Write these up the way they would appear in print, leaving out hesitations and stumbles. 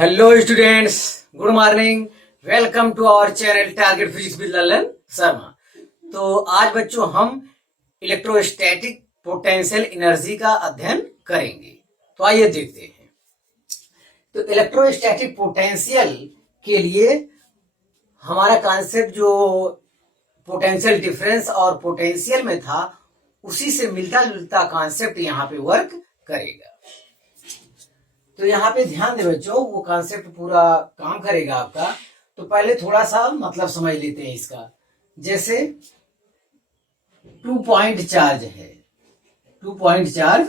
Hello students, good morning. Welcome to our channel target physics with Lalan Sharma. तो आज बच्चों हम इलेक्ट्रोस्टैटिक पोटेंशियल एनर्जी का अध्ययन करेंगे। तो आइए देखते हैं। तो इलेक्ट्रोस्टैटिक पोटेंशियल के लिए हमारा कॉन्सेप्ट जो पोटेंशियल डिफरेंस और पोटेंशियल में था, उसी से मिलता जुलता कॉन्सेप्ट यहाँ पे वर्क करेगा। तो यहाँ पे ध्यान दे बच्चों, वो कॉन्सेप्ट पूरा काम करेगा आपका। तो पहले थोड़ा सा मतलब समझ लेते हैं इसका। जैसे 2 पॉइंट चार्ज है, 2 पॉइंट चार्ज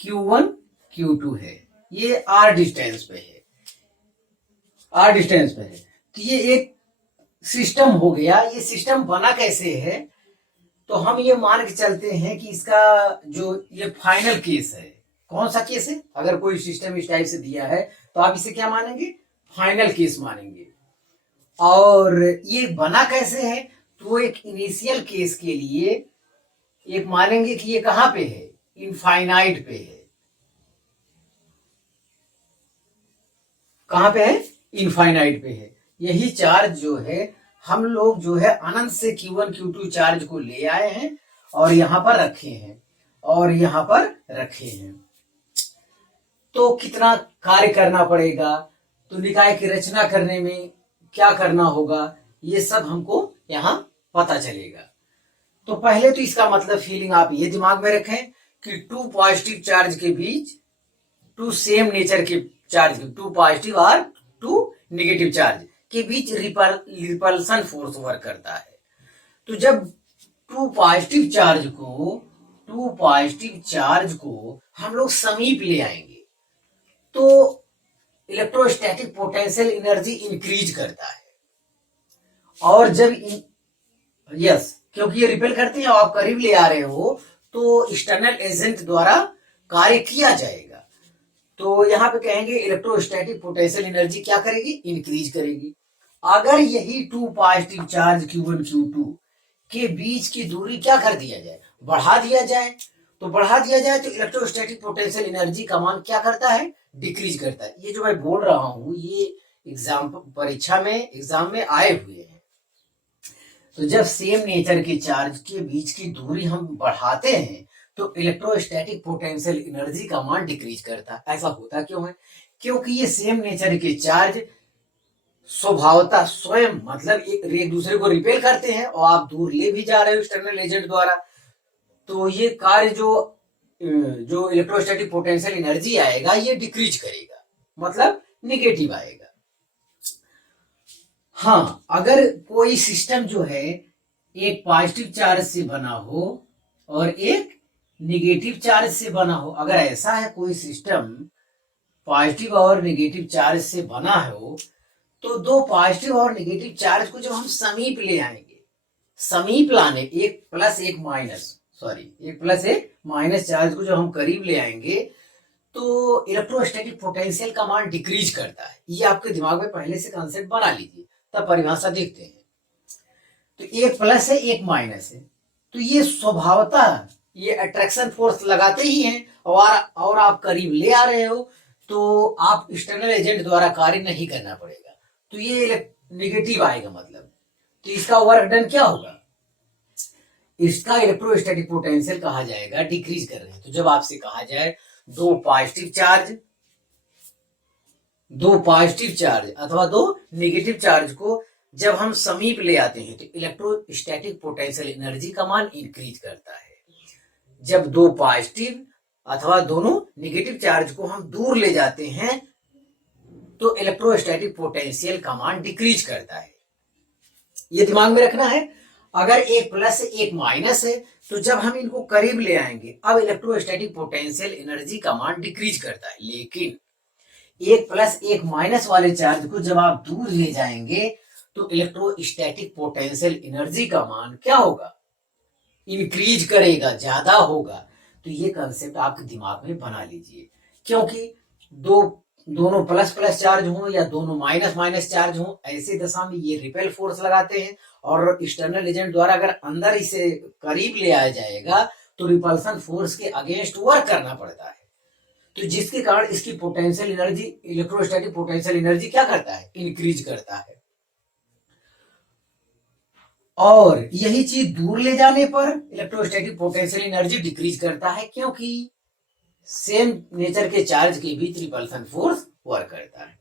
Q1 Q2 है, ये R डिस्टेंस पे है, R डिस्टेंस पे है। तो ये एक सिस्टम हो गया। ये सिस्टम बना कैसे है, तो हम ये मान के चलते हैं कि इसका जो ये फाइनल केस है, कौन सा केस है? अगर कोई सिस्टम इस टाइप से दिया है तो आप इसे क्या मानेंगे? फाइनल केस मानेंगे। और ये बना कैसे है, तो एक इनिशियल केस के लिए एक मानेंगे कि ये कहां पे है, इनफाइनाइट पे है। कहां पे है? इनफाइनाइट पे है। यही चार्ज जो है हम लोग जो है अनंत से Q1 Q2 चार्ज को ले आए हैं और यहां पर रखे हैं और यहां पर रखे हैं। तो कितना कार्य करना पड़ेगा, तो निकाय की रचना करने में क्या करना होगा, ये सब हमको यहाँ पता चलेगा। तो पहले तो इसका मतलब फीलिंग आप ये दिमाग में रखें कि 2 पॉजिटिव चार्ज के बीच, 2 सेम नेचर के चार्ज, 2 पॉजिटिव और 2 नेगेटिव चार्ज के बीच रिपल्सन फोर्स वर्क करता है। तो जब 2 पॉजिटिव चार्ज को हम लोग समीप ले आएंगे तो इलेक्ट्रोस्टैटिक पोटेंशियल एनर्जी इंक्रीज करता है। और जब क्योंकि ये रिपेल करते हैं और आप करीब ले आ रहे हो तो एक्सटर्नल एजेंट द्वारा कार्य किया जाएगा। तो यहां पे कहेंगे इलेक्ट्रोस्टैटिक पोटेंशियल एनर्जी क्या करेगी? इंक्रीज करेगी। अगर यही 2 पॉजिटिव चार्ज Q1 Q2 के बीच की दूरी क्या कर दिया जाए? बढ़ा दिया जाए। तो बढ़ा दिया जाए तो इलेक्ट्रोस्टैटिक पोटेंशियल एनर्जी का मान क्या करता है? डिक्रीज करता है। ये जो मैं बोल रहा हूं ये एग्जाम परीक्षा में एग्जाम में आए हुए हैं। तो जब सेम नेचर के चार्ज के बीच की दूरी हम बढ़ाते हैं तो इलेक्ट्रोस्टैटिक पोटेंशियल एनर्जी का मान डिक्रीज करता है। ऐसा होता क्यों है? क्योंकि ये सेम नेचर के चार्ज स्वभावतः स्वयं मतलब एक दूसरे को रिपेल करते हैं और आप दूर ले भी जा रहे हो एक्सटर्नल एजेंट द्वारा। तो ये कार्य जो इलेक्ट्रोस्टैटिक पोटेंशियल एनर्जी आएगा ये डिक्रीज करेगा, मतलब निगेटिव आएगा। हाँ, अगर कोई सिस्टम जो है एक पॉजिटिव चार्ज से बना हो और एक निगेटिव चार्ज से बना हो, अगर ऐसा है कोई सिस्टम पॉजिटिव और निगेटिव चार्ज से बना हो, तो 2 पॉजिटिव और निगेटिव चार्ज को जब हम समीप ले आएंगे, समीप लाने एक प्लस एक माइनस चार्ज को जब हम करीब ले आएंगे तो इलेक्ट्रोस्टैटिक पोटेंशियल का मान डिक्रीज करता है। ये आपके दिमाग में पहले से कॉन्सेप्ट बना लीजिए। तब परिभाषा देखते हैं। तो एक प्लस है एक माइनस है, तो ये स्वभावतः ये अट्रैक्शन फोर्स लगाते ही हैं और आप करीब ले आ रहे हो तो आप एक्सटर्नल एजेंट द्वारा कार्य नहीं करना पड़ेगा। तो ये नेगेटिव आएगा, मतलब तो इसका वर्क डन क्या होगा? इसका इलेक्ट्रोस्टैटिक पोटेंशियल कहा जाएगा डिक्रीज कर रहे हैं। तो जब आपसे कहा जाए 2 पॉजिटिव चार्ज अथवा 2 नेगेटिव चार्ज को जब हम समीप ले आते हैं तो इलेक्ट्रोस्टैटिक पोटेंशियल एनर्जी का मान इंक्रीज करता है। जब 2 पॉजिटिव अथवा दोनों नेगेटिव चार्ज को हम दूर ले जाते हैं तो इलेक्ट्रोस्टैटिक पोटेंशियल का मान डिक्रीज करता है। ये दिमाग में रखना है। अगर एक प्लस एक माइनस है तो जब हम इनको करीब ले आएंगे अब इलेक्ट्रोस्टैटिक पोटेंशियल एनर्जी का मान डिक्रीज करता है। लेकिन एक प्लस एक माइनस वाले चार्ज को जब आप दूर ले जाएंगे तो इलेक्ट्रोस्टैटिक पोटेंशियल एनर्जी का मान क्या होगा? इंक्रीज करेगा, ज्यादा होगा। तो ये कंसेप्ट आपके दिमाग में बना लीजिए। क्योंकि दोनों प्लस प्लस चार्ज हो या दोनों माइनस माइनस चार्ज हो, ऐसे दशा में ये रिपेल फोर्स लगाते हैं और एक्सटर्नल एजेंट द्वारा अगर अंदर इसे करीब ले आया जाएगा तो रिपल्सन फोर्स के अगेंस्ट वर्क करना पड़ता है। तो जिसके कारण इसकी potential energy, electrostatic potential energy क्या करता है, इंक्रीज करता है। और यही चीज दूर ले जाने पर इलेक्ट्रोस्टैटिक पोटेंशियल एनर्जी डिक्रीज करता है, क्योंकि सेम नेचर के चार्ज के बीच रिपल्सन फोर्स वर्क करता है।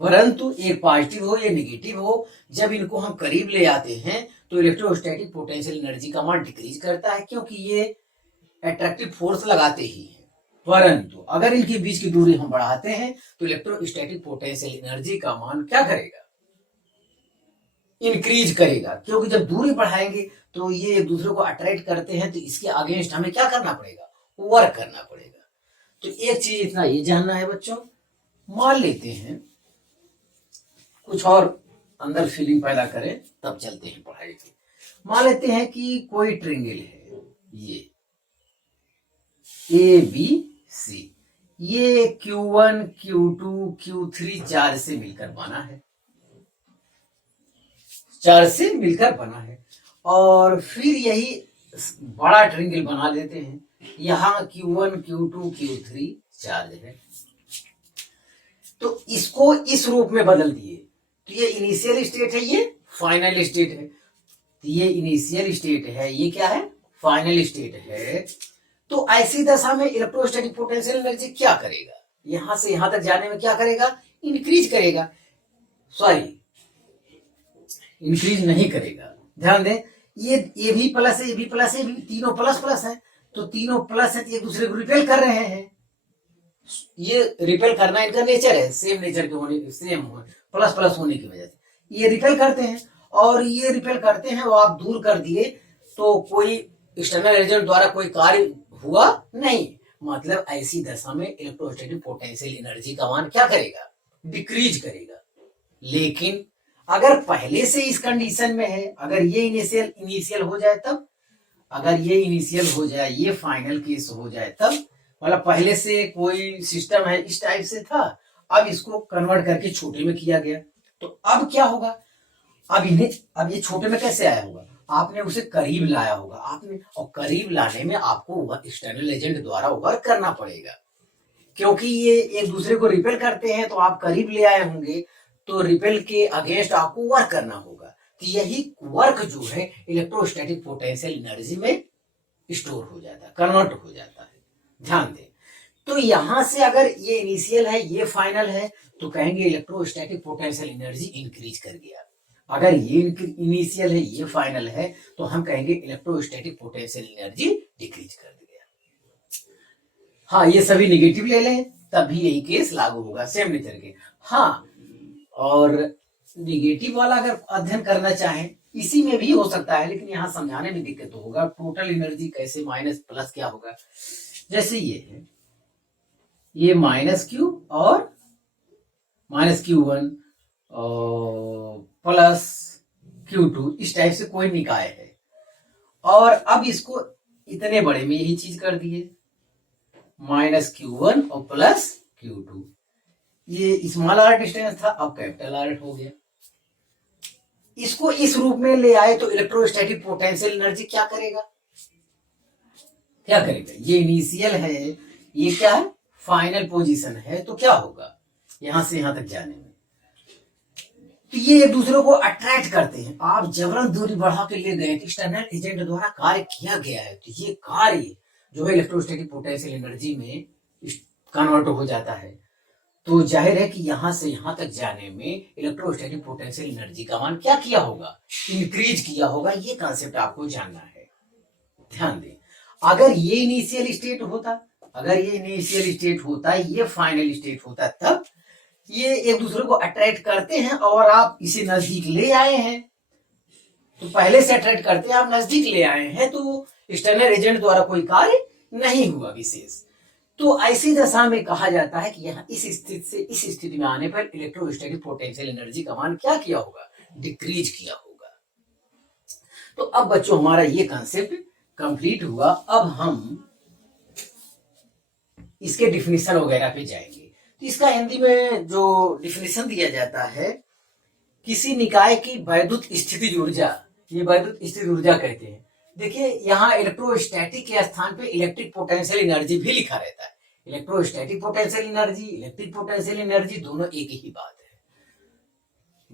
परंतु एक पॉजिटिव हो या नेगेटिव हो, जब इनको हम करीब ले आते हैं तो इलेक्ट्रोस्टैटिक पोटेंशियल एनर्जी का मान डिक्रीज करता है, क्योंकि ये अट्रैक्टिव फोर्स लगाते ही है। परंतु अगर इनके बीच की दूरी हम बढ़ाते हैं तो इलेक्ट्रोस्टैटिक पोटेंशियल एनर्जी का मान क्या करेगा, इंक्रीज करेगा, क्योंकि जब दूरी बढ़ाएंगे तो ये एक दूसरे को अट्रैक्ट करते हैं, तो इसके अगेंस्ट हमें क्या करना पड़ेगा, वर्क करना पड़ेगा। तो एक चीज इतना ये जानना है बच्चों। मान लेते हैं कुछ और अंदर फीलिंग पैदा करें तब चलते हैं पढ़ाई की। मान लेते हैं कि कोई ट्रायंगल है, ये ए बी सी, ये Q1 Q2 Q3 चार्ज से मिलकर बना है, चार्ज से मिलकर बना है। और फिर यही बड़ा ट्रायंगल बना लेते हैं, यहां Q1 Q2 Q3 चार्ज है, तो इसको इस रूप में बदल दिए। तो ये इनिशियल स्टेट है, ये फाइनल स्टेट है। तो ये इनिशियल स्टेट है, ये क्या है, फाइनल स्टेट है। तो ऐसी दशा में इलेक्ट्रोस्टैटिक पोटेंशियल एनर्जी क्या करेगा, यहां से यहां तक जाने में क्या करेगा, इंक्रीज करेगा। सॉरी, इंक्रीज नहीं करेगा। ध्यान दें, ये भी प्लस है, ये भी प्लस है, ये भी तीनों प्लस प्लस है, तो तीनों प्लस है तो एक दूसरे को रिपेल कर रहे हैं। ये रिपेल करना इनका नेचर है, सेम नेचर के होने, सेम प्लस प्लस होने की वजह से ये रिपेल करते हैं। और ये रिपेल करते हैं, वो आप दूर कर दिए तो कोई एक्सटर्नल एजेंट द्वारा कोई कार्य हुआ नहीं, मतलब ऐसी दशा में इलेक्ट्रोस्टैटिक पोटेंशियल एनर्जी का मान क्या करेगा, डिक्रीज करेगा। लेकिन अगर पहले से इस कंडीशन में है, अगर ये इनिशियल हो जाए तब, अगर ये इनिशियल हो जाए, ये फाइनल केस हो जाए तब, मतलब पहले से कोई सिस्टम है इस टाइप से था, अब इसको कन्वर्ट करके छोटे में किया गया, तो अब क्या होगा, अब ये छोटे में कैसे आया होगा, आपने उसे करीब लाया होगा आपने, और करीब लाने में आपको एक्सटर्नल एजेंट द्वारा वर्क करना पड़ेगा, क्योंकि ये एक दूसरे को रिपेल करते हैं, तो आप करीब ले आए होंगे, तो रिपेल के अगेंस्ट आपको वर्क करना होगा। तो यही वर्क जो है इलेक्ट्रोस्टैटिक पोटेंशियल एनर्जी में स्टोर हो जाता है, कन्वर्ट हो जाता है। ध्यान दें, तो यहां से अगर ये इनिशियल है, ये फाइनल है, तो कहेंगे इलेक्ट्रोस्टैटिक पोटेंशियल एनर्जी इंक्रीज कर गया। अगर ये इनिशियल है, ये फाइनल है, तो हम कहेंगे इलेक्ट्रोस्टैटिक पोटेंशियल एनर्जी डिक्रीज कर दिया। हाँ, ये सभी नेगेटिव ले लें तब भी यही केस लागू होगा, सेम नेचर के। हाँ, और नेगेटिव वाला अगर अध्ययन करना चाहें, इसी में भी हो सकता है, लेकिन यहाँ समझाने में दिक्कत होगा, टोटल एनर्जी कैसे माइनस प्लस क्या होगा। जैसे ये है, ये माइनस Q और माइनस Q1 प्लस Q2, इस टाइप से कोई निकाय है, और अब इसको इतने बड़े में यही चीज कर दिए, माइनस Q1 और प्लस Q2। ये स्मॉल आर डिस्टेंस था, अब कैपिटल आर हो गया। इसको इस रूप में ले आए तो इलेक्ट्रोस्टैटिक पोटेंशियल एनर्जी क्या करेगा, क्या करेगा, ये इनिशियल है, ये क्या है, फाइनल पोजीशन है, तो क्या होगा यहां से यहां तक जाने में, तो ये एक दूसरे को अट्रैक्ट करते हैं। आप जबरन दूरी बढ़ा के ले गए, एक्सटर्नल एजेंट द्वारा कार्य किया गया है, तो ये कार्य जो है इलेक्ट्रोस्टैटिक पोटेंशियल एनर्जी में कन्वर्ट हो जाता है। तो जाहिर है कि यहां से यहां तक जाने में इलेक्ट्रोस्टैटिक पोटेंशियल एनर्जी का मान क्या किया होगा, इंक्रीज किया होगा। ये कॉन्सेप्ट आपको जानना है। ध्यान दें, अगर ये इनिशियल स्टेट होता, अगर ये इनिशियल स्टेट होता, ये फाइनल स्टेट होता, तब ये एक दूसरे को अट्रैक्ट करते हैं और आप इसे नजदीक ले आए हैं, तो पहले से अट्रैक्ट करते हैं, आप नजदीक ले आए हैं, तो एक्सटर्नल एजेंट द्वारा कोई कार्य नहीं हुआ विशेष। तो ऐसी दशा में कहा जाता है कि यहाँ इस स्थिति से इस स्थिति में आने पर इलेक्ट्रोस्टैटिक पोटेंशियल एनर्जी का मान क्या किया होगा, डिक्रीज किया होगा। तो अब बच्चों हमारा ये कॉन्सेप्ट कंप्लीट हुआ। अब हम इसके डिफिनीशन वगैरह पे जाएंगे। तो इसका हिंदी में जो डिफिनीशन दिया जाता है, किसी निकाय की वैद्युत स्थितिज ऊर्जा, ये वैद्युत स्थितिज ऊर्जा कहते हैं। देखिए यहाँ इलेक्ट्रोस्टैटिक के स्थान पे इलेक्ट्रिक पोटेंशियल एनर्जी भी लिखा रहता है। Electrostatic potential energy, electric potential energy दोनों एक ही बात है।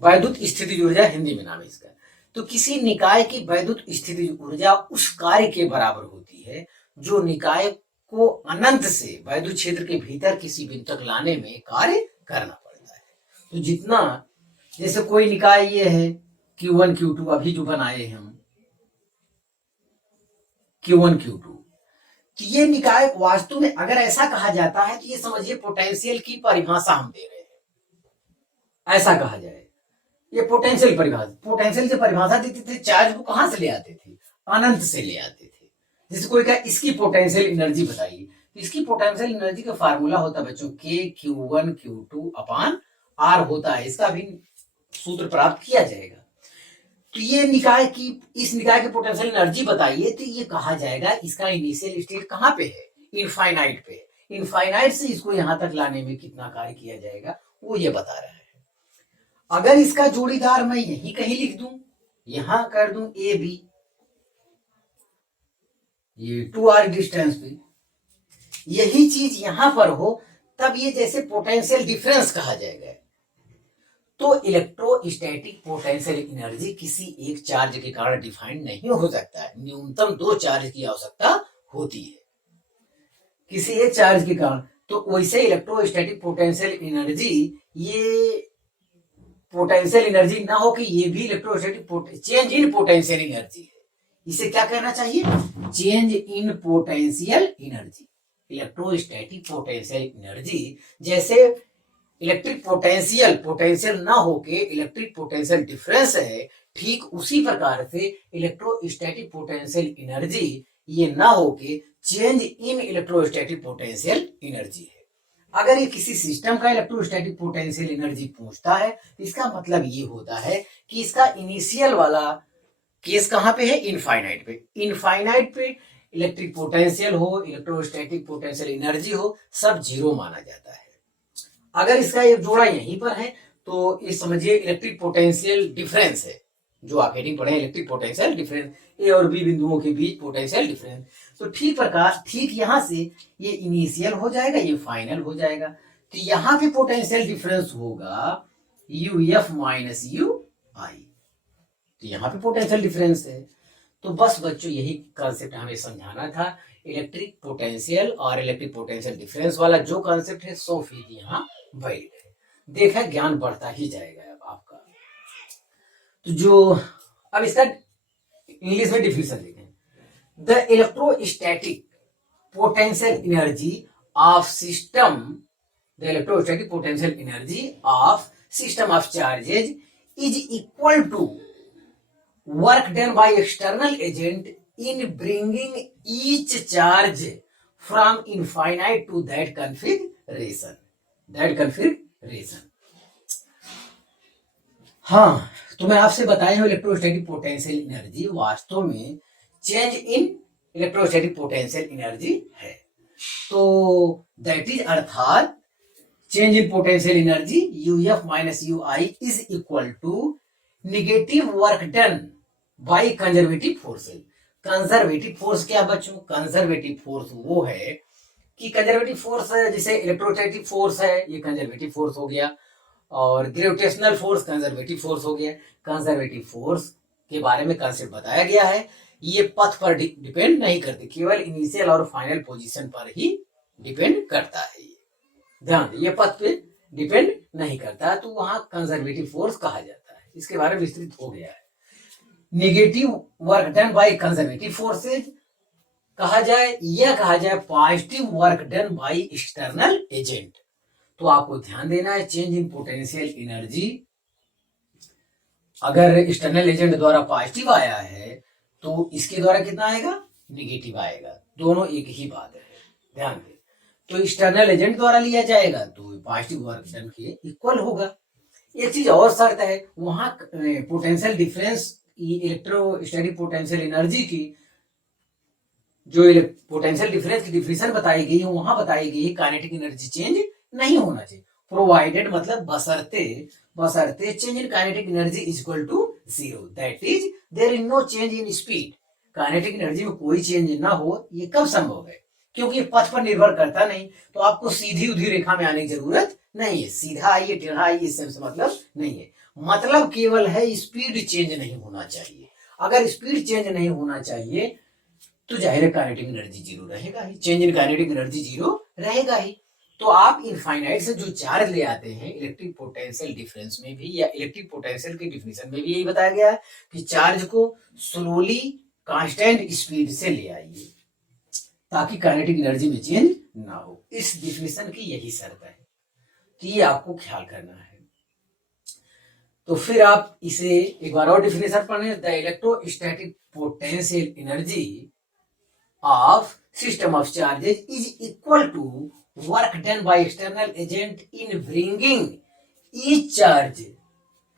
वैद्युत स्थितिज ऊर्जा हिंदी में नाम है इसका। तो किसी निकाय की वैद्युत स्थितिज ऊर्जा उस कार्य के बराबर होती है जो निकाय को अनंत से वैद्युत क्षेत्र के भीतर किसी बिंदु तक लाने में कार्य करना पड़ता है। तो जितना, जैसे कोई निकाय ये है Q1 Q2 अभी जो बनाए हैं हम Q1 Q2, कि ये निकाय वास्तव में अगर ऐसा कहा जाता है तो ये समझिए पोटेंशियल की परिभाषा हम दे रहे हैं, ऐसा कहा जाए। ये पोटेंशियल परिभाषा, पोटेंशियल से परिभाषा देते थे, चार्ज को कहां से ले आते थे, अनंत से ले आते थे। जैसे कोई कहा इसकी पोटेंशियल एनर्जी बताइए, तो इसकी पोटेंशियल एनर्जी का फार्मूला होता है बच्चों K Q1 Q2 अपान R होता है, इसका भी सूत्र प्राप्त किया जाएगा। तो ये निकाय की, इस निकाय की पोटेंशियल एनर्जी बताइए, तो ये कहा जाएगा इसका इनिशियल स्टेट कहां पे है, इनफाइनाइट पे। इनफाइनाइट से इसको यहां तक लाने में कितना कार्य किया जाएगा वो ये बता रहा है। अगर इसका जोड़ीदार मैं यही कहीं लिख दूं, यहां कर दूं ए बी, ये 2r डिस्टेंस पे, यही चीज यहां पर हो, तब ये जैसे पोटेंशियल डिफरेंस कहा जाएगा। तो इलेक्ट्रोस्टैटिक पोटेंशियल एनर्जी किसी एक चार्ज के कारण डिफाइंड नहीं हो सकता है, न्यूनतम 2 चार्ज की आवश्यकता होती है किसी एक चार्ज के कारण। तो वैसे इलेक्ट्रोस्टैटिक पोटेंशियल एनर्जी, ये पोटेंशियल एनर्जी ना हो कि ये भी electrostatic change in potential energy है। इसे क्या कहना चाहिए, change in potential energy. Electrostatic potential energy जैसे इलेक्ट्रिक पोटेंशियल ना होके इलेक्ट्रिक पोटेंशियल डिफरेंस है, ठीक उसी प्रकार से इलेक्ट्रोस्टैटिक पोटेंशियल एनर्जी ये ना होके change in electrostatic potential energy है। अगर ये किसी सिस्टम का इलेक्ट्रोस्टैटिक पोटेंशियल एनर्जी पूछता है तो इसका मतलब ये होता है कि इसका इनिशियल वाला केस कहां पे है, इनफाइनाइट पे। इनफाइनाइट पे इलेक्ट्रिक पोटेंशियल हो, इलेक्ट्रोस्टैटिक पोटेंशियल एनर्जी हो, सब जीरो माना जाता है। अगर इसका एक जोड़ा यहीं पर है तो ये समझिए इलेक्ट्रिक पोटेंशियल डिफरेंस है, जो आप हेडिंग पढ़े इलेक्ट्रिक पोटेंशियल डिफरेंस, ए और बी बिंदुओं के बीच पोटेंशियल डिफरेंस। तो ठीक यहां से ये इनिशियल हो जाएगा, ये फाइनल हो जाएगा। तो यहां पे पोटेंशियल डिफरेंस होगा UF माइनस UI, तो यहां पे पोटेंशियल डिफरेंस है। तो बस बच्चों यही कॉन्सेप्ट हमें समझाना था। इलेक्ट्रिक पोटेंशियल और इलेक्ट्रिक पोटेंशियल डिफरेंस वाला जो कॉन्सेप्ट है 100% यहाँ वैलिड है। देखा, ज्ञान बढ़ता ही जाएगा अब आपका। तो जो अब इसका इंग्लिश में डिफिनेशन देखें, the electrostatic potential energy of system, the electrostatic potential energy of system of charges is equal to work done by external agent in bringing each charge from infinite to that configuration. हाँ, तो मैं आपसे बताया हूं electrostatic potential energy वास्तव में change in electrostatic potential energy है। तो दैट इज, अर्थात change in potential energy UF minus UI is equal to negative work done by conservative forces. Conservative force क्या बच्चों, कंजर्वेटिव फोर्स वो है कि कंजर्वेटिव फोर्स जैसे इलेक्ट्रोस्टैटिक फोर्स है, ये कंजर्वेटिव फोर्स हो गया, और ग्रेविटेशनल फोर्स कंजर्वेटिव फोर्स हो गया। कंजर्वेटिव फोर्स के बारे में कंसेप्ट बताया गया है, ये पथ पर डिपेंड नहीं करते, केवल इनिशियल और फाइनल पोजीशन पर ही डिपेंड करता है। ध्यान दें, ये पथ पे डिपेंड नहीं करता, तो वहां कंजर्वेटिव फोर्स कहा जाता है। इसके बारे में विस्तृत हो गया है। Negative work done by conservative forces कहा जाए या कहा जाए positive work done by external agent. तो आपको ध्यान देना है, चेंज इन पोटेंशियल एनर्जी अगर एक्सटर्नल एजेंट द्वारा पॉजिटिव आया है तो इसके द्वारा कितना आएगा, नेगेटिव आएगा। दोनों एक ही बात है, ध्यान दें। तो एक्सटर्नल एजेंट द्वारा लिया जाएगा तो पॉजिटिव वर्क डन के इक्वल होगा। एक चीज और शर्त है, वहां potential difference, electrostatic potential energy की जो पोटेंशियल डिफरेंस की डिफिनेशन बताई गई है, वहां बताई गई है काइनेटिक एनर्जी चेंज नहीं होना चाहिए। प्रोवाइडेड मतलब बशर्ते change in kinetic energy is equal to 0, that is there is no change in speed. Kinetic energy में कोई चेंज ना हो, ये कब संभव है, क्योंकि पथ पर निर्भर करता नहीं, तो आपको सीधी उधी रेखा में आने की जरूरत नहीं है। सीधा आइए टेढ़ा आइए, इससे मतलब नहीं है। मतलब केवल है स्पीड चेंज नहीं होना चाहिए। अगर स्पीड चेंज नहीं होना चाहिए तो जाहिर है काइनेटिक एनर्जी जीरो रहेगा ही, change in kinetic energy zero रहेगा ही। तो आप इनफाइनाइट से जो चार्ज ले आते हैं, इलेक्ट्रिक पोटेंशियल डिफरेंस में भी या इलेक्ट्रिक पोटेंशियल की डिफिनेशन में भी यही बताया गया है कि चार्ज को स्लोली कांस्टेंट स्पीड से ले आइए ताकि काइनेटिक एनर्जी में चेंज ना हो। इस डिफिनेशन की यही शर्त है, तो ये आपको ख्याल करना है। तो फिर आप इसे एक बार और डिफिनेशन पढ़ें, the electrostatic potential energy of system of charges is equal to work done by external agent in bringing each charge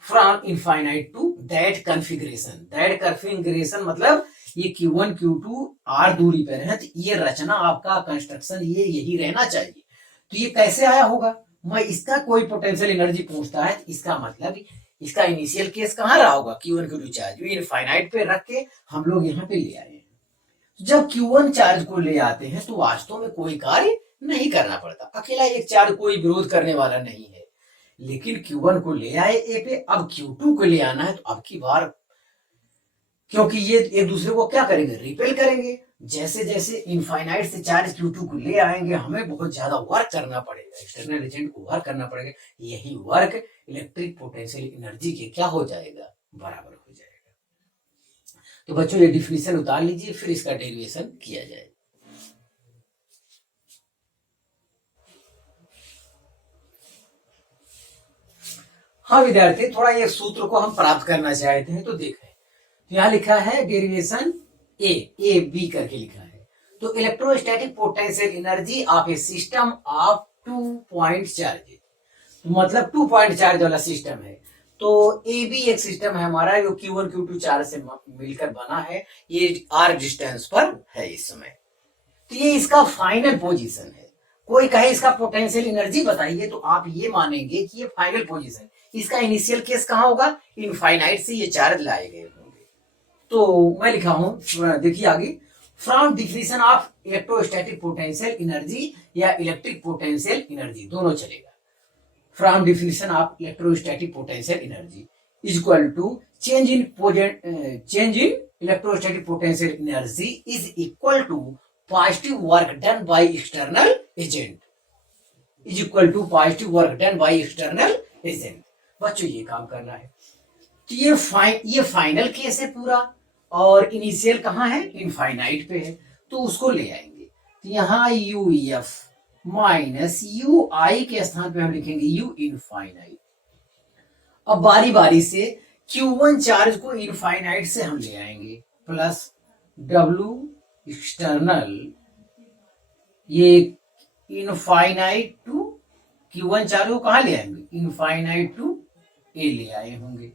from infinite to that configuration. That configuration मतलब ये Q1 Q2 R दूरी पर है, तो ये रचना आपका construction ये यही रहना चाहिए। तो ये कैसे आया होगा, मैं इसका कोई पोटेंशियल एनर्जी पूछता है, इसका मतलब इसका इनिशियल केस कहाँ रहा होगा, Q1 Q2 चार्ज इनफाइनाइट पे रख के हम लोग यहाँ पे ले आए। जब Q1 चार्ज को ले आते हैं तो वास्तव में कोई कार्य नहीं करना पड़ता, अकेला एक चार्ज कोई विरोध करने वाला नहीं है। लेकिन Q1 को ले आए ए पे, अब Q2 को ले आना है, तो अब की बार क्योंकि ये एक दूसरे को क्या करेंगे, रिपेल करेंगे। जैसे जैसे इनफाइनाइट से चार्ज Q2 को ले आएंगे, हमें बहुत ज्यादा वर्क करना पड़ेगा, एक्सटर्नल एजेंट को वर्क करना पड़ेगा। यही वर्क इलेक्ट्रिक पोटेंशियल एनर्जी के क्या हो जाएगा, बराबर हो जाएगा। तो बच्चों ये डिफिनेशन उतार लीजिए, फिर इसका डेरिवेशन किया जाए। हाँ विद्यार्थी, थोड़ा ये सूत्र को हम प्राप्त करना चाहते हैं, तो देखें तो यहाँ लिखा है डेरिवेशन ए बी करके लिखा है। तो electrostatic potential energy of A system of 2 point charge, मतलब 2 पॉइंट चार्ज वाला सिस्टम है। तो ए बी एक सिस्टम है हमारा जो Q1 Q2 चार्ज से मिलकर बना है, ये R डिस्टेंस पर है इस समय। तो ये इसका फाइनल पोजीशन है। कोई कहे इसका पोटेंशियल एनर्जी बताइए, तो आप ये मानेंगे कि ये फाइनल पोजीशन, इसका इनिशियल केस कहाँ होगा, इनफाइनाइट से ये चार्ज लाए गए होंगे। तो मैं लिखा हूं, देखिए आगे, from definition of electrostatic potential energy या इलेक्ट्रिक पोटेंशियल एनर्जी, दोनों चलेगा। From definition of electrostatic potential energy is equal to change in electrostatic potential energy is equal to positive work done by external agent, is equal to positive work done by external agent। बच्चों ये काम करना है। तो ये final case है पूरा, और इनिशियल कहाँ है, इनफाइनाइट पे है, तो उसको ले आएंगे। तो यहाँ UF माइनस UI के स्थान पे हम लिखेंगे U इनफाइनाइट। अब बारी बारी से Q1 चार्ज को इनफाइनाइट से हम ले आएंगे, प्लस W एक्सटर्नल, ये इनफाइनाइट टू Q1 चार्ज को कहाँ ले आएंगे, इनफाइनाइट टू A ले आए होंगे,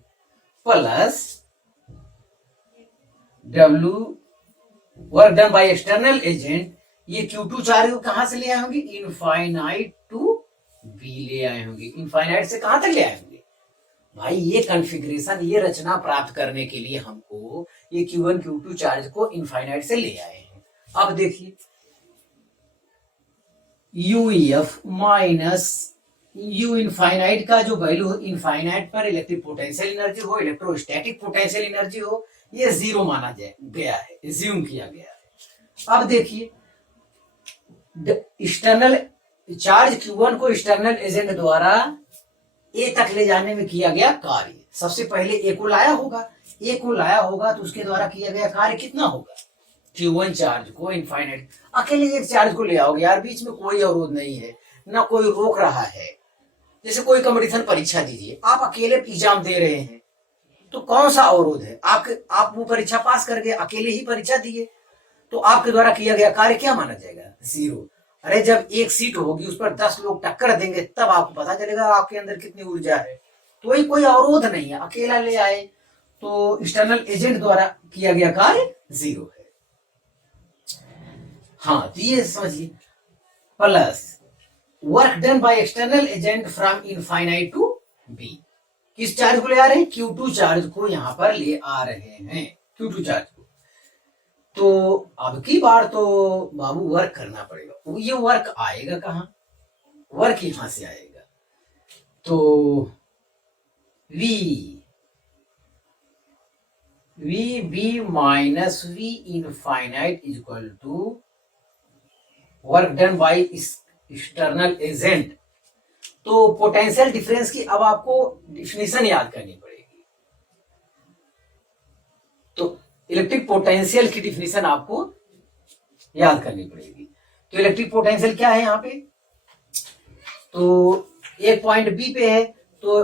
plus W work done by external agent, ये Q2 चार्ज को कहां से ले आए होंगे, इनफाइनाइट टू B ले आए होंगे। इनफाइनाइट से कहां तक ले आए होंगे भाई, ये कॉन्फ़िगरेशन, ये रचना प्राप्त करने के लिए हमको ये Q1 Q2 चार्ज को इनफाइनाइट से ले आए हैं। अब देखिए UF माइनस U इनफाइनाइट का जो वैल्यू हो, इनफाइनाइट पर इलेक्ट्रिक पोटेंशियल एनर्जी हो, इलेक्ट्रोस्टैटिक पोटेंशियल एनर्जी हो, ये जीरो माना गया है, एज्यूम किया गया है। अब देखिए एक्सटर्नल चार्ज Q1 को एक्सटर्नल एजेंट द्वारा A तक ले जाने में किया गया कार्य, सबसे पहले A को लाया होगा, तो उसके द्वारा किया गया कार्य कितना होगा, Q1 चार्ज को इनफाइनाइट, अकेले एक चार्ज को ले आओगे यार, बीच में कोई अवरोध नहीं है, ना कोई रोक रहा है। जैसे कोई कंपटीशन परीक्षा दीजिए, आप अकेले एग्जाम दे रहे हैं, तो कौन सा अवरोध है, आप वो परीक्षा पास करके अकेले ही परीक्षा दिए, तो आपके द्वारा किया गया कार्य क्या माना जाएगा, जीरो। अरे जब एक सीट होगी उस पर 10 लोग टक्कर देंगे, तब आपको पता चलेगा आपके अंदर कितनी ऊर्जा है। तो कोई अवरोध नहीं है, अकेला ले आए, तो एक्सटर्नल एजेंट द्वारा किया गया कार्य जीरो है। हाँ, तो ये समझिए, plus work done by external agent from infinite to B, किस चार्ज को ले आ रहे हैं, Q2 चार्ज को यहां पर ले आ रहे हैं, Q2 चार्ज को। तो अब की बार तो बाबू वर्क करना पड़ेगा। ये वर्क आएगा कहाँ? वर्क यहां से आएगा। तो V B minus V infinite is equal to work done by external agent. तो पोटेंशियल डिफरेंस की अब आपको डिफिनेशन याद करनी पड़ेगी। तो इलेक्ट्रिक पोटेंशियल की डिफिनेशन आपको याद करनी पड़ेगी। तो इलेक्ट्रिक पोटेंशियल क्या है यहाँ पे? तो एक पॉइंट बी पे है, तो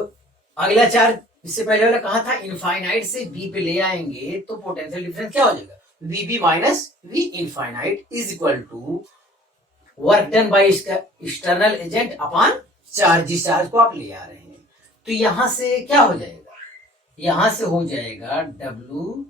अगला चार्ज इससे पहले वाला कहा था इनफाइनाइट से बी पे ले आएंगे तो पोटेंशियल डिफरेंस क्या हो जाएगा? V B minus V infinite is equal to work done by external agent upon charge, जिस चार्ज को आप ले आ रहे हैं। तो यहां से क्या हो जाएगा? यहां से हो जाएगा W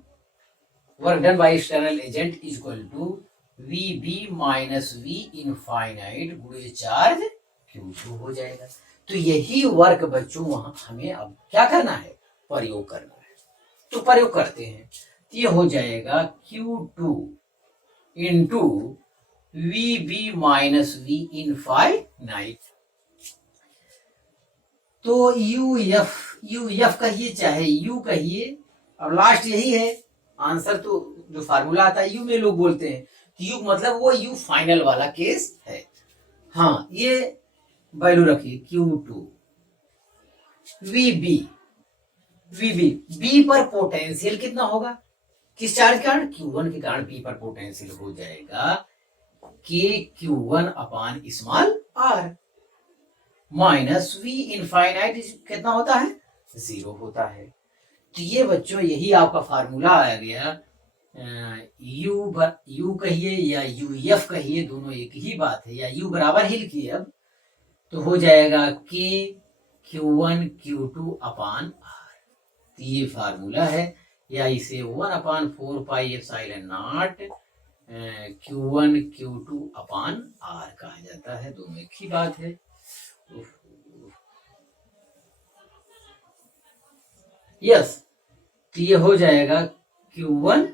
work done by external agent is equal to V B minus V infinite गुणे चार्ज Q2 हो जाएगा। तो यही वर्क बच्चों वहां हमें अब क्या करना है? प्रयोग करना है। तो प्रयोग करते हैं। तो ये हो जाएगा Q2 into V B minus V infinite. तो यू एफ कहिए चाहे यू कहिए, अब लास्ट यही है आंसर। तो जो फार्मूला आता है यू में लोग बोलते हैं कि यू मतलब वो यू फाइनल वाला केस है। हाँ, ये वैल्यू रखिए Q2 वी बी पर पोटेंशियल कितना होगा? किस चार्ज के कारण? Q1 के कारण बी पर पोटेंशियल हो जाएगा के Q1 upon small r minus V infinite कितना होता है? 0 होता है। तो ये बच्चों यही आपका फार्मूला आ गया। यू कहिए या यू एफ कहिए, दोनों एक ही बात है, या यू बराबर ही लिखिए अब। तो हो जाएगा के Q1 Q2 अपॉन R। तो ये फार्मूला है, या इसे 1 upon 4 pi epsilon not Q1 Q2 upon R कहा जाता है। दोनों एक ही बात है। यस, तो ये हो जाएगा Q1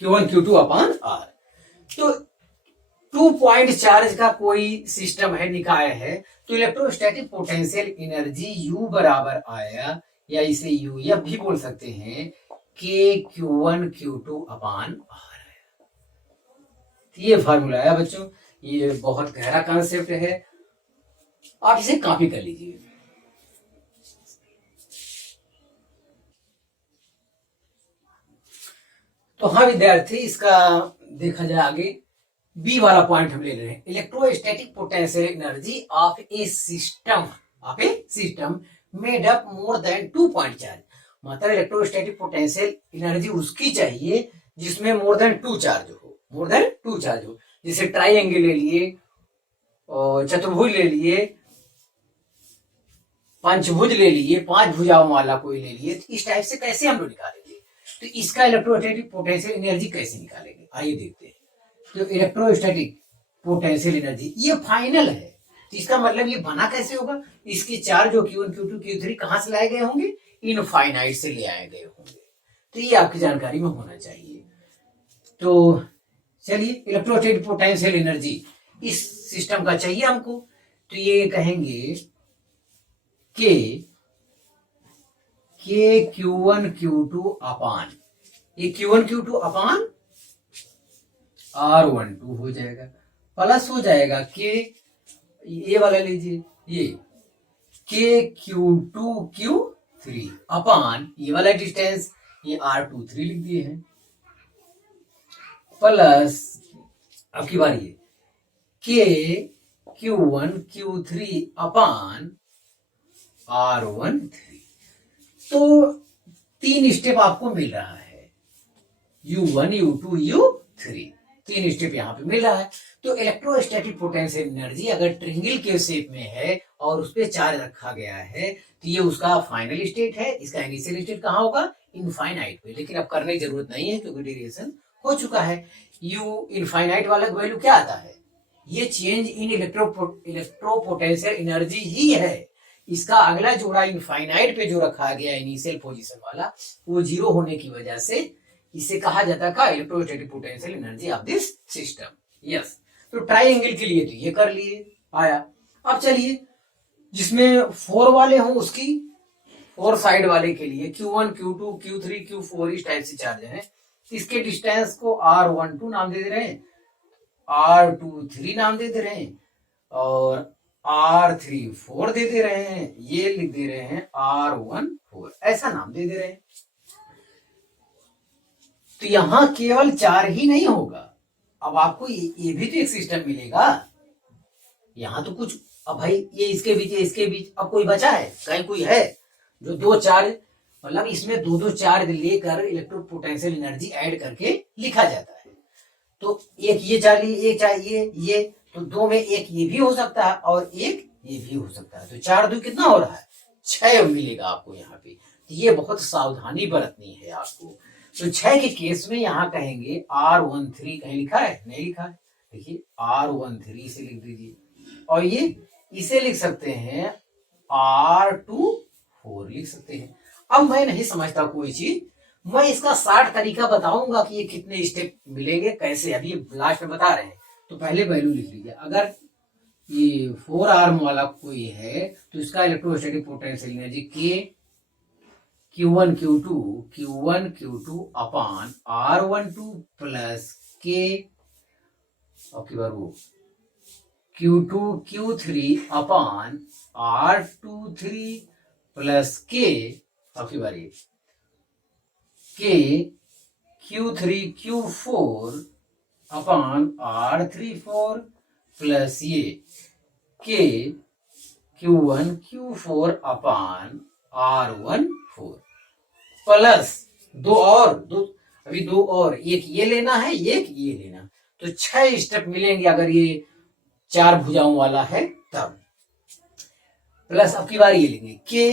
Q2 अपॉन R। तो 2 पॉइंट चार्ज का कोई सिस्टम है, निकाय है, तो इलेक्ट्रोस्टैटिक पोटेंशियल एनर्जी U बराबर आया, या इसे UF भी बोल सकते हैं, के Q1 Q2 अपॉन R आया। ये फार्मूला है बच्चों। ये बहुत गहरा कॉन्सेप्ट है, आप इसे कॉपी कर लीजिए। तो हाँ विद्यार्थी, इसका देखा जाए आगे बी वाला पॉइंट हम ले रहे हैं। Electrostatic potential energy of A system made up more than 2 point charge. मतलब इलेक्ट्रोस्टैटिक पोटेंशियल एनर्जी उसकी चाहिए जिसमें मोर देन 2 चार्ज हो। जैसे ट्राइंगल ले लिए, चतुर्भुज ले लिए, पंचभुज ले लिए, 5 भुजाओं वाला कोई ले लिए। तो इस टाइप से कैसे हम लोग निकालेंगे? तो इसका इलेक्ट्रोस्टैटिक पोटेंशियल एनर्जी कैसे निकालेंगे, आइए देखते हैं। तो इलेक्ट्रोस्टैटिक पोटेंशियल एनर्जी ये फाइनल है, तो इसका मतलब ये बना कैसे होगा? इसके चार्ज जो Q1 Q2 Q3 कहां से लाए गए होंगे? इनफाइनाइट से ले आए गए होंगे। तो ये आपकी जानकारी में होना चाहिए। तो चलिए, इलेक्ट्रोस्टैटिक पोटेंशियल एनर्जी इस सिस्टम का चाहिए हमको। तो ये कहेंगे के Q1 Q2 अपान, ये Q1 Q2 अपान R12 हो जाएगा, प्लस हो जाएगा के, ये वाला लीजिए, ये के Q2 Q3 अपान ये वाला डिस्टेंस, ये R23 लिख दिए हैं, प्लस अब की बारी है के Q1 Q3 अपान R13। तो 3 स्टेप आपको मिल रहा है, U1 U2 U3, 3 स्टेप यहाँ पे मिल रहा है। तो इलेक्ट्रोस्टैटिक पोटेंशियल एनर्जी अगर ट्रिंगल के शेप में है और उस पर चार्ज रखा गया है, तो ये उसका फाइनल स्टेट है। इसका इनिशियल स्टेट कहाँ होगा? इनफाइनाइट पे। लेकिन अब करने की जरूरत नहीं है क्योंकि डेरिवेशन हो चुका है। यू इनफाइनाइट वाला वैल्यू क्या आता है? ये change in electro potential energy ही है। इसका अगला जोड़ा इनफाइनाइट पे जो रखा गया इनिशियल पोजीशन वाला, वो 0 होने की वजह से इसे कहा जाता है का electrostatic potential energy of this system. Yes, तो ट्राइंगल के लिए तो ये कर लिए आया। अब चलिए जिसमें 4 वाले हों उसकी 4 साइड वाले के लिए Q1 Q2 Q3 Q4 इस टाइप से चार्ज है। इसके डिस्टेंस को R12 नाम दे रहे हैं, R23 नाम दे रहे हैं और R34 दे रहे हैं, ये लिख दे रहे हैं R14, ऐसा नाम दे रहे हैं। तो यहां केवल 4 ही नहीं होगा, अब आपको ये भी तो एक सिस्टम मिलेगा। यहां तो कुछ, अब भाई ये इसके बीच अब कोई बचा है, कहीं कोई है जो 2 चार्ज, मतलब इसमें 2 चार्ज लेकर इलेक्ट्रिक पोटेंशियल एनर्जी ऐड करके लिखा जाता है। तो एक ये चाहिए, एक चाहिए ये, तो 2 में एक ये भी हो सकता है और एक ये भी हो सकता है, तो 4 2 कितना हो रहा है, 6 मिलेगा आपको यहाँ पे। तो ये बहुत सावधानी बरतनी है आपको। तो 6 के केस में यहाँ कहेंगे R13, कहीं लिखा है, नहीं लिखा है, देखिए R13 से लिख दीजिए, और ये इसे लिख सकते हैं R24 लिख सकते हैं। अब मैं नहीं समझता कोई चीज, मैं इसका 60 तरीका बताऊंगा कि ये कितने स्टेप मिलेंगे कैसे, अभी लास्ट में बता रहे हैं। तो पहले वैल्यू लिख लीजिए, अगर ये 4 आर्म वाला कोई है तो इसका electrostatic potential energy Q1 Q2 अपान R12 प्लस K और की बार वो Q2 Q3 अपान R23 प्लस K और की बार K Q3 Q4 अपान R34 प्लस ये K Q1 Q4 अपान R14 प्लस अभी दो और, एक ये लेना है, एक ये लेना, तो 6 स्टेप मिलेंगे अगर ये 4 भुजाओं वाला है तब। प्लस अब की बार ये लेंगे के,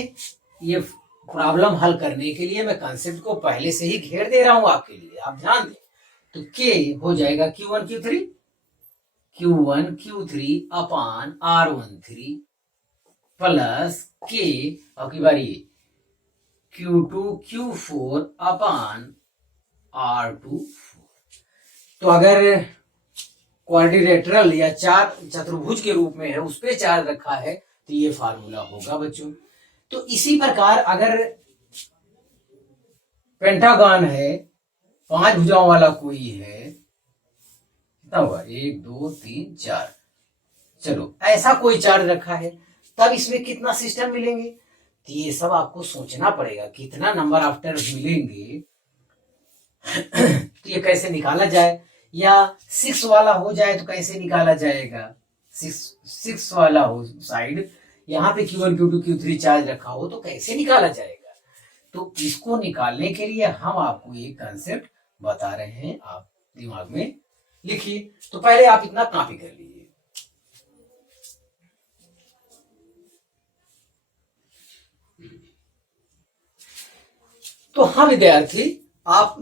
ये प्रॉब्लम हल करने के लिए मैं कंसेप्ट को पहले से ही घेर दे रहा हूं आपके लिए, आप ध्यान दें। तो के हो जाएगा Q1 Q3 अपान R13 प्लस के अब की बार ये Q2 Q4 अपान R24। तो अगर क्वाड्रिलेटरल या चतुर्भुज के रूप में है, उस पे चार्ज रखा है, तो ये फार्मूला होगा बच्चों। तो इसी प्रकार अगर पेंटागन है, 5 भुजाओं वाला कोई है, कितना हुआ 1 2 3 4, चलो ऐसा कोई चार्ज रखा है, तब इसमें कितना सिस्टम मिलेंगे, तो ये सब आपको सोचना पड़ेगा कितना नंबर ऑफ टर्म्स मिलेंगे। तो ये कैसे निकाला जाए, या 6 वाला हो जाए तो कैसे निकाला जाएगा, 6 वाला हो साइड, यहाँ पे Q1 Q2 Q3 चार्ज रखा हो तो कैसे निकाला जाएगा। तो इसको निकालने के लिए हम आपको एक कंसेप्ट बता रहे हैं, आप दिमाग में लिखिए। तो पहले आप इतना कॉपी कर लीजिए। तो हाँ विद्यार्थी, आप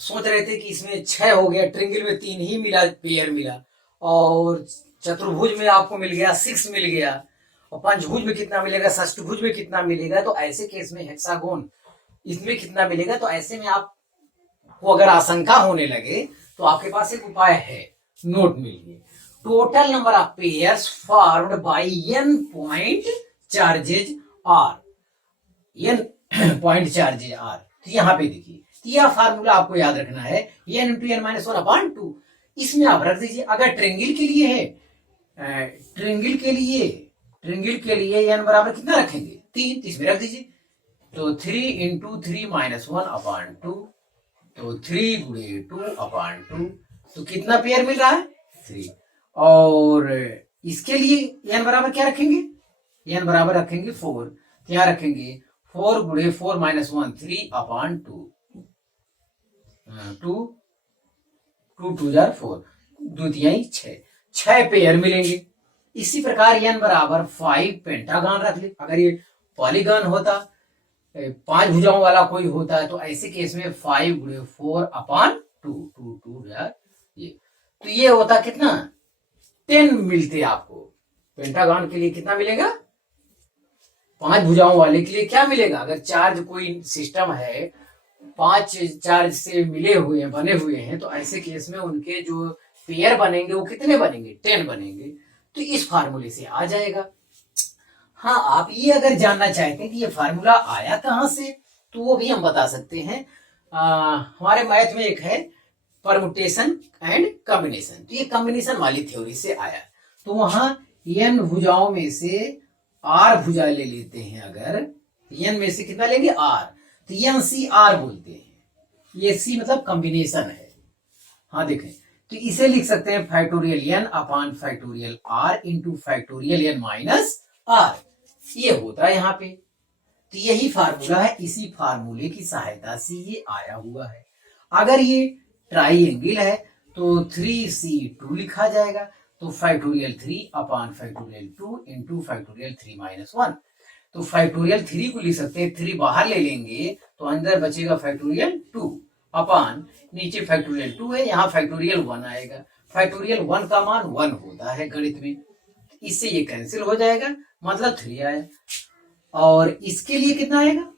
सोच रहे थे कि इसमें 6 हो गया, ट्रिंगल में 3 ही मिला, पेयर मिला, और चतुर्भुज में आपको मिल गया 6 मिल गया, और पंचभुज में कितना मिलेगा, षष्ठभुज में कितना मिलेगा, तो ऐसे केस में हेक्सागोन इसमें कितना मिलेगा। तो ऐसे में आपको अगर आशंका होने लगे तो आपके पास एक उपाय है, नोट में लिए, total number of pairs formed by n point charges are, n point charges are. तो यहाँ पे देखिए, तो यह फार्मूला आपको याद रखना है, n into n minus 1 upon 2, इसमें आप रख दीजिए। अगर ट्रेंगल के लिए है, ट्रेंगल के लिए n बराबर कितना रखेंगे 3, तो इसमें रख दीजिए। तो 3 इंटू 3 माइनस 1 अपॉन 2, तो 3 गुणे 2 अपॉन 2, तो कितना पेयर मिल रहा है 3। और इसके लिए n बराबर क्या रखेंगे, n बराबर रखेंगे 4, क्या रखेंगे 4 गुणे 4 माइनस 1 3 अपॉन 2, 2 2 जार 4, 2 तिहाई 6 पेयर मिलेंगे। इसी प्रकार n बराबर 5 पेंटागन रख ले। अगर ये पॉलीगन होता, 5 भुजाओं वाला कोई होता है, तो ऐसे केस में 5 गुणे 4 अपॉन 2, 2 जार ये, तो ये होता कितना 10 मिलते आपको। पेंटागन के लिए कितना मिलेगा, 5 भुजाओं वाले के लिए क्या मिलेगा, अगर चार्ज कोई सिस्टम है 5 चार्ज से मिले हुए हैं, बने हुए हैं, तो ऐसे केस में उनके जो पेयर बनेंगे वो कितने बनेंगे, 10 बनेंगे। तो इस फार्मूले से आ जाएगा। हाँ, आप ये अगर जानना चाहते हैं कि ये फार्मूला आया कहां से, तो वो भी हम बता सकते हैं। हमारे मैथ में एक है परमुटेशन एंड कॉम्बिनेशन, तो ये कॉम्बिनेशन वाली थ्योरी से आया। तो वहां n भुजाओं में से r भुजा ले लेते हैं। अगर n में से कितना लेंगे, r, तो NCR बोलते हैं। ये c मतलब कॉम्बिनेशन है। हाँ देखें, तो इसे लिख सकते हैं factorial n upon factorial r into factorial n minus r। ये होता है यहाँ पे। तो यही फार्मूला है, इसी फार्मूले की सहायता से ये आया हुआ है। अगर ये ट्राइएंगल है तो 3C2 लिखा जाएगा। तो factorial 3 upon factorial 2 into factorial 3 minus 1। तो फैक्टोरियल 3 को लिख सकते हैं, 3 बाहर ले लेंगे तो अंदर बचेगा फैक्टोरियल 2 अपॉन, नीचे फैक्टोरियल 2 है, यहाँ फैक्टोरियल 1 आएगा। फैक्टोरियल 1 का मान 1 होता है गणित में, इससे ये कैंसिल हो जाएगा, मतलब 3 आया। और इसके लिए कितना आएगा,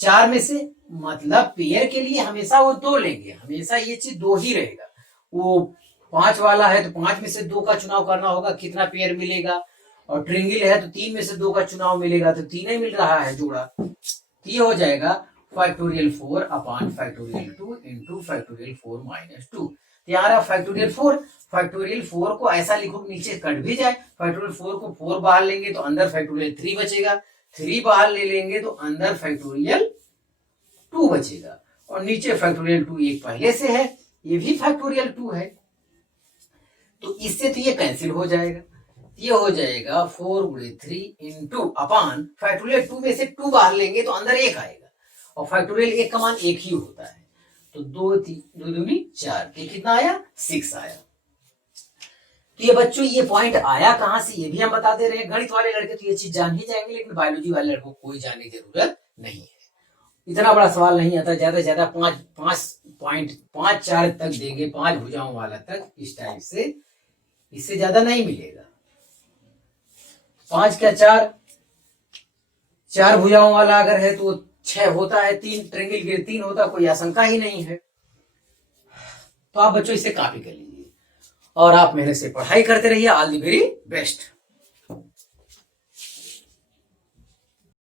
4 में से, मतलब पेयर के लिए हमेशा वो 2 लेंगे, हमेशा ये चीज 2 ही रहेगा। वो 5 वाला है तो 5 में से 2 का चुनाव करना होगा, कितना पेयर मिलेगा। और ट्रिंगल है तो 3 में से 2 का चुनाव मिलेगा, तो 3 ही मिल रहा है जोड़ा। तो ये हो जाएगा factorial 4 upon factorial 2 into factorial 4 minus 2। यहाँ रहा फैक्टोरियल 4। फैक्टोरियल 4 को ऐसा लिखो नीचे कट भी जाए। फैक्टोरियल 4 को 4 बाहर लेंगे तो अंदर फैक्टोरियल 3 बचेगा, 3 बाहर ले लेंगे तो अंदर फैक्टोरियल 2 बचेगा। और नीचे फैक्टोरियल 2 एक पहले से है, ये भी फैक्टोरियल 2 है, तो इससे तो ये कैंसिल हो जाएगा। ये हो जाएगा 4 गुणे 3 इंटू अपॉन फैक्टोरियल 2 में से 2 बाहर लेंगे तो अंदर 1 आएगा, और फैक्टोरियल 1 का मान 1 ही होता है। तो 2 दूनी 4, ये कितना आया, 6 आया। तो ये बच्चों ये पॉइंट आया कहां से, ये भी हम बता दे रहे हैं। गणित वाले लड़के तो ये चीज जान ही जाएंगे, लेकिन बायोलॉजी वाले लड़कों को कोई जानने की जरूरत नहीं है। इतना बड़ा सवाल नहीं आता, ज्यादा से ज्यादा 5.4 तक देंगे, 5 भुजाओं वाला तक, इस टाइप से, इससे ज्यादा नहीं मिलेगा। 5 क्या 4 भुजाओं वाला अगर है तो 6 होता है, 3 ट्रायंगल के 3 होता, कोई आशंका ही नहीं है। तो आप बच्चों इसे कॉपी कर लीजिए और आप मेरे से पढ़ाई करते रहिए। All the very best.